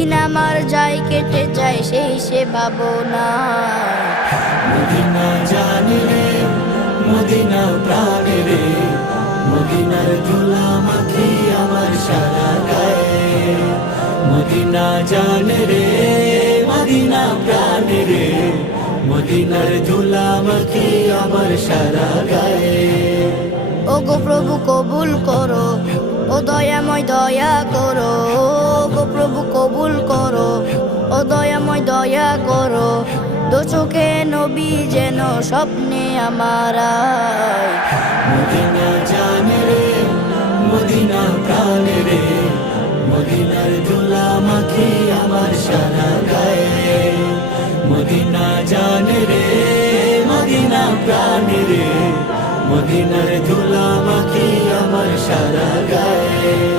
দিন আমার যায় কেটে যায় সেই সে ভাবনা। মদিনা জানে রে মদিনা প্রাণে রে, মদিনার ধুলা মাখি আমার সারা গায়ে। মদিনা জানে রে মদিনা প্রাণে রে, মদিনার ধুলা মাখি আমার সারা গায়ে। ও গো প্রভু কবুল করো, ও দয়াময় দয়া করো। ও গো প্রভু কবুল করো, ও দয়াময় দয়া করো। দো চোখে নবী যেন স্বপ্নে আমার আয়। মদিনা জানে রে মদিনা প্রাণে রে, মদিনার ধুলা মাখি আমার সারা গায়ে। মদিনা জানে রে মদিনা প্রাণে রে, মদিনার ধুলা মাখি আমার সারা গায়ে।